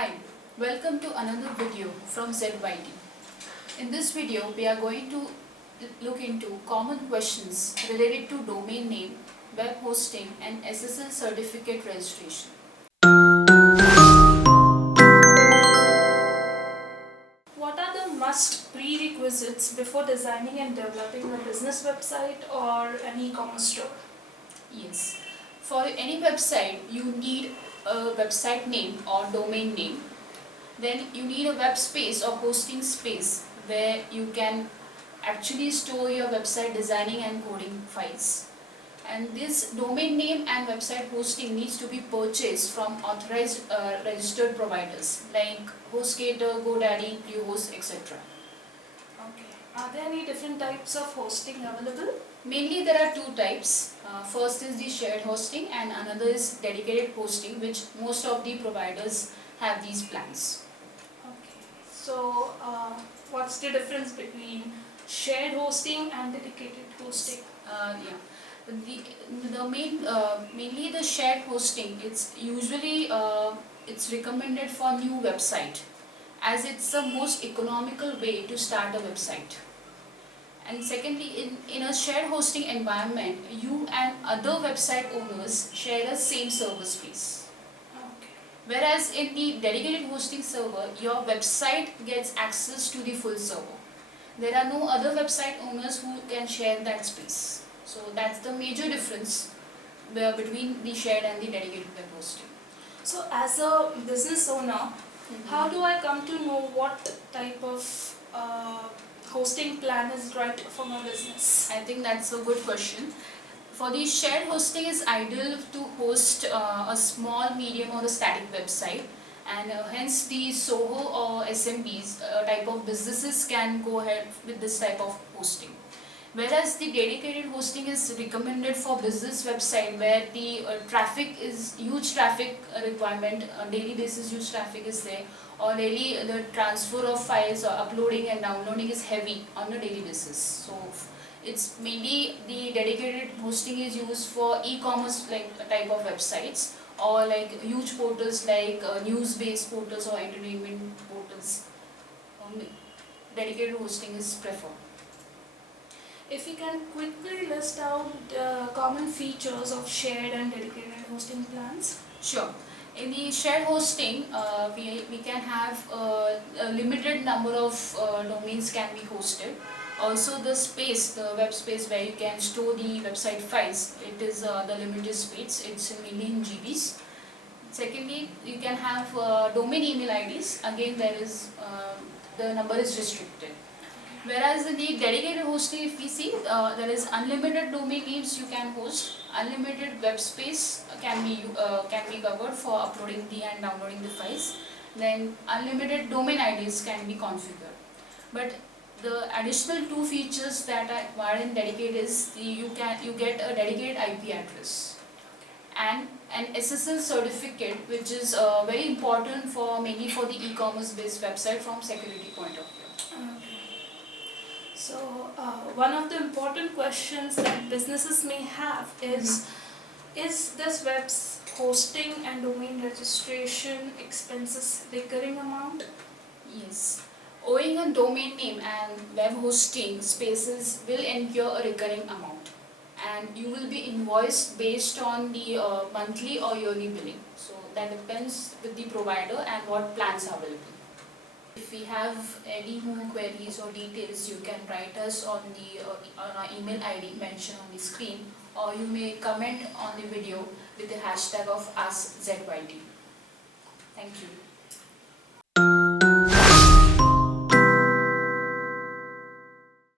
Hi, welcome to another video from ZYT. In this video, we are going to look into common questions related to domain name, web hosting and SSL certificate registration. What are the must prerequisites before designing and developing a business website or an e-commerce store? Yes, for any website, you need a website name or domain name. Then you need a web space or hosting space where you can actually store your website designing and coding files. And this domain name and website hosting needs to be purchased from authorized registered providers like HostGator, GoDaddy, Bluehost, etc. Okay. Are there any different types of hosting available? Mainly there are two types. First is the shared hosting and another is dedicated hosting, which most of the providers have these plans. Okay. So, what's the difference between shared hosting and dedicated hosting? Mainly the shared hosting. It's usually it's recommended for new website, as it's the most economical way to start a website. And secondly, in a shared hosting environment, you and other website owners share the same server space. Okay. Whereas in the dedicated hosting server, your website gets access to the full server. There are no other website owners who can share that space. So that's the major difference between the shared and the dedicated web hosting. So, as a business owner, how do I come to know what type of hosting plan is right for my business? I think that's a good question. For the shared hosting, is ideal to host a small, medium or a static website, and hence the SOHO or SMBs type of businesses can go ahead with this type of hosting. Whereas the dedicated hosting is recommended for business website where the huge traffic requirement, daily basis huge traffic is there, or daily the transfer of files or uploading and downloading is heavy on a daily basis. So it's mainly the dedicated hosting is used for e-commerce like type of websites, or like huge portals like news-based portals or entertainment portals. Dedicated hosting is preferred. If you can quickly list out the common features of shared and dedicated hosting plans. Sure. In the shared hosting, we can have a limited number of domains can be hosted. Also the space, the web space where you can store the website files, it is the limited space, it's mainly in GBs. Secondly, you can have domain email IDs, again there is, the number is restricted. Whereas in the dedicated hosting, if we see, there is unlimited domain names you can host, unlimited web space can be covered for uploading and downloading the files. Then unlimited domain IDs can be configured. But the additional two features that are required in dedicated is you get a dedicated IP address and an SSL certificate, which is very important for mainly for the e-commerce based website from security point of view. Okay. So, one of the important questions that businesses may have is this web's hosting and domain registration expenses recurring amount? Yes. Owing a domain name and web hosting spaces will incur a recurring amount, and you will be invoiced based on the monthly or yearly billing. So that depends with the provider and what plans are available. If we have any more queries or details, you can write us on our email ID mentioned on the screen, or you may comment on the video with the hashtag of AskZYT. Thank you.